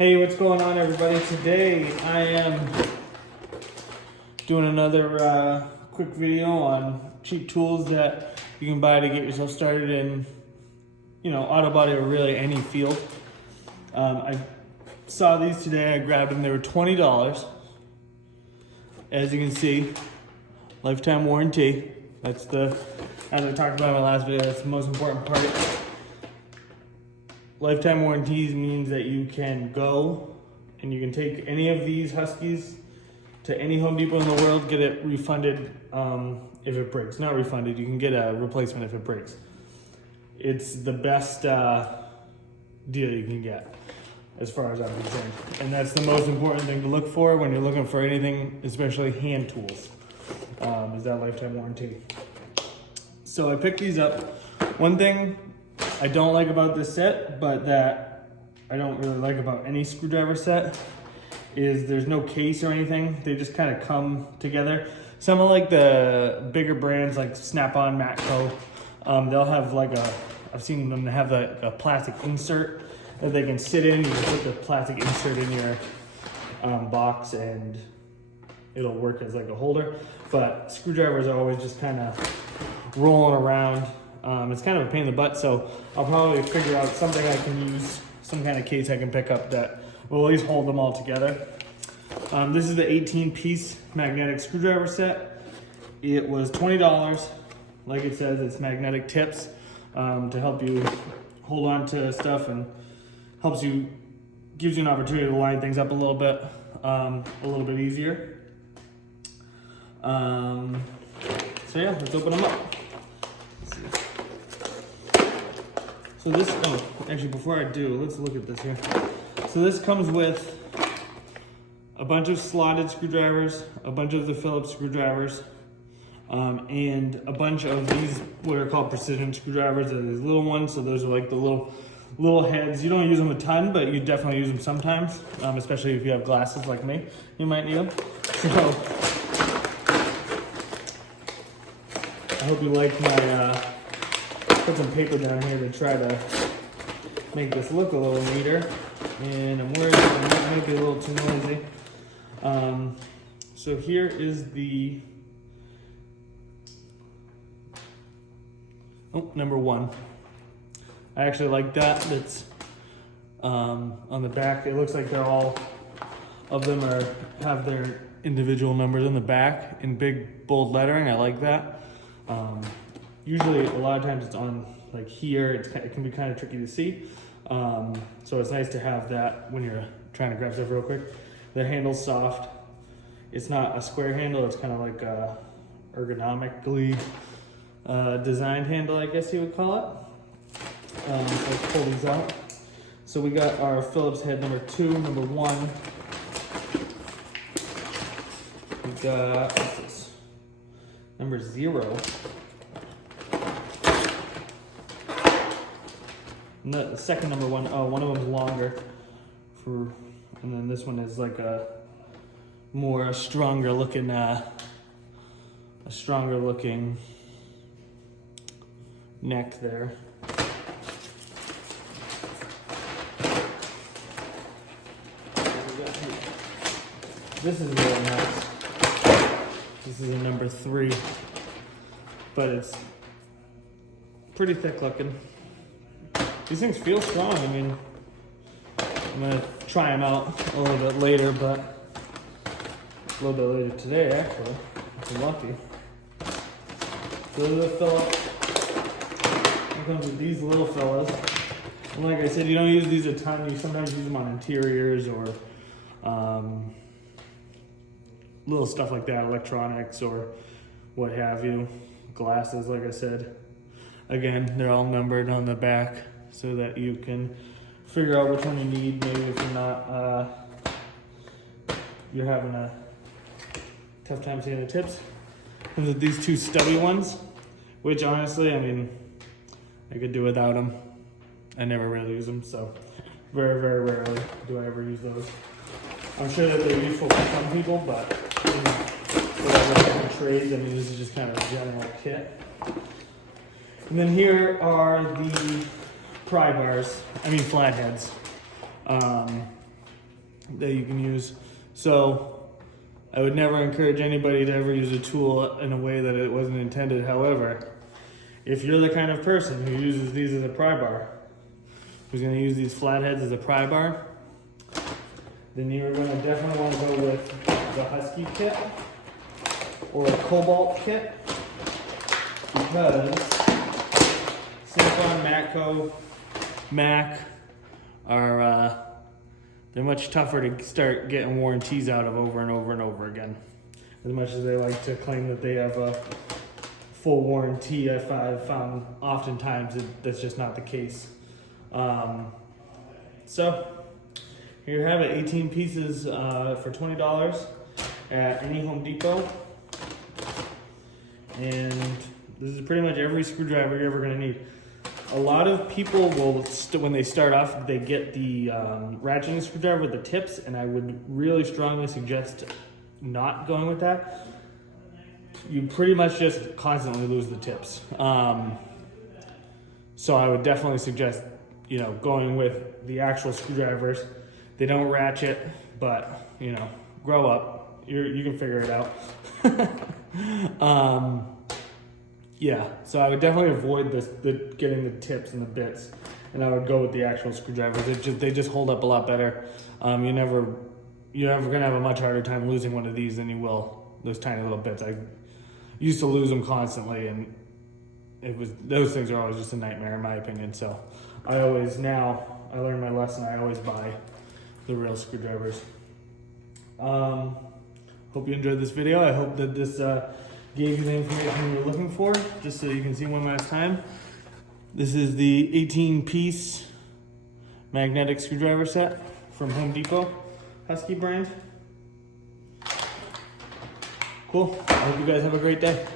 Hey, what's going on, everybody? Today I am doing another quick video on cheap tools that you can buy to get yourself started in, auto body or really any field. I saw these today. I grabbed them. They were $20. As you can see, lifetime warranty. As I talked about in my last video, that's the most important part. Lifetime warranties means that you can go and you can take any of these Huskies to any Home Depot in the world, get it refunded if it breaks. Not refunded, you can get a replacement if it breaks. It's the best deal you can get, as far as I'm concerned. And that's the most important thing to look for when you're looking for anything, especially hand tools, is that lifetime warranty. So I picked these up. One thing I don't like about this set, but that I don't really like about any screwdriver set, is there's no case or anything. They just kind of come together. Some of like the bigger brands like Snap-on, Matco, they'll have like I've seen them have a plastic insert that they can sit in. You can put the plastic insert in your box and it'll work as like a holder. But screwdrivers are always just kind of rolling around. It's kind of a pain in the butt, so I'll probably figure out something I can use, some kind of case I can pick up that will at least hold them all together. This is the 18-piece magnetic screwdriver set. It was $20. Like it says, it's magnetic tips to help you hold on to stuff and gives you an opportunity to line things up a little bit easier. So yeah, let's open them up. So this, actually before I do, let's look at this here. So this comes with a bunch of slotted screwdrivers, a bunch of the Phillips screwdrivers, and a bunch of these, what are called precision screwdrivers. They're these little ones, so those are like the little heads. You don't use them a ton, but you definitely use them sometimes, especially if you have glasses like me, you might need them. So, I hope you like my, put some paper down here to try to make this look a little neater, and I'm worried that it might be a little too noisy. So here is the number one. I actually like that. That's on the back. It looks like they're all of them have their individual numbers on the back in big bold lettering. I like that. Usually, a lot of times it's on like here. It can be kind of tricky to see. So it's nice to have that when you're trying to grab stuff real quick. The handle's soft. It's not a square handle. It's kind of like a ergonomically designed handle, I guess you would call it. Let's pull these out. So we got our Phillips head number 2, number 1. We got, what's this? Number 0. And the second number 1, one of them's longer, and then this one is like a stronger looking neck there. This is really nice. This is a number 3, but it's pretty thick looking. These things feel strong. I mean, I'm gonna try them out a little bit later, but a little bit later today, actually, if I'm lucky. So this is a Phillips. It comes with these little fellas. And like I said, you don't use these a ton. You sometimes use them on interiors or little stuff like that, electronics or what have you. Glasses, like I said. Again, they're all numbered on the back so that you can figure out which one you need. Maybe if you're having a tough time seeing the tips. Comes with these 2 stubby ones, which honestly, I mean, I could do without them. I never really use them, so very, very rarely do I ever use those. I'm sure that they're useful for some people, but whatever trades, I mean, this is just kind of a general kit. And then here are the pry bars, flatheads. that you can use. So I would never encourage anybody to ever use a tool in a way that it wasn't intended. However, if you're the kind of person who uses these as a pry bar, who's going to use these flatheads as a pry bar, then you're going to definitely want to go with the Husky kit or a Cobalt kit, because Simplon, Matco, Mac are they're much tougher to start getting warranties out of over and over and over again. As much as they like to claim that they have a full warranty, I've found oftentimes that's just not the case. So here you have it, 18 pieces for $20 at any Home Depot. And this is pretty much every screwdriver you're ever gonna need. A lot of people will, when they start off, they get the ratcheting screwdriver with the tips, and I would really strongly suggest not going with that. You pretty much just constantly lose the tips. So I would definitely suggest, going with the actual screwdrivers. They don't ratchet, but grow up. You can figure it out. Yeah, so I would definitely avoid getting the tips and the bits, and I would go with the actual screwdrivers. They just hold up a lot better. You're never gonna have a much harder time losing one of these than you will those tiny little bits. I used to lose them constantly, and those things are always just a nightmare in my opinion. So I learned my lesson. I always buy the real screwdrivers. Hope you enjoyed this video. I hope that this gave you the information you're looking for, just so you can see one last time. This is the 18-piece magnetic screwdriver set from Home Depot, Husky brand. Cool. I hope you guys have a great day.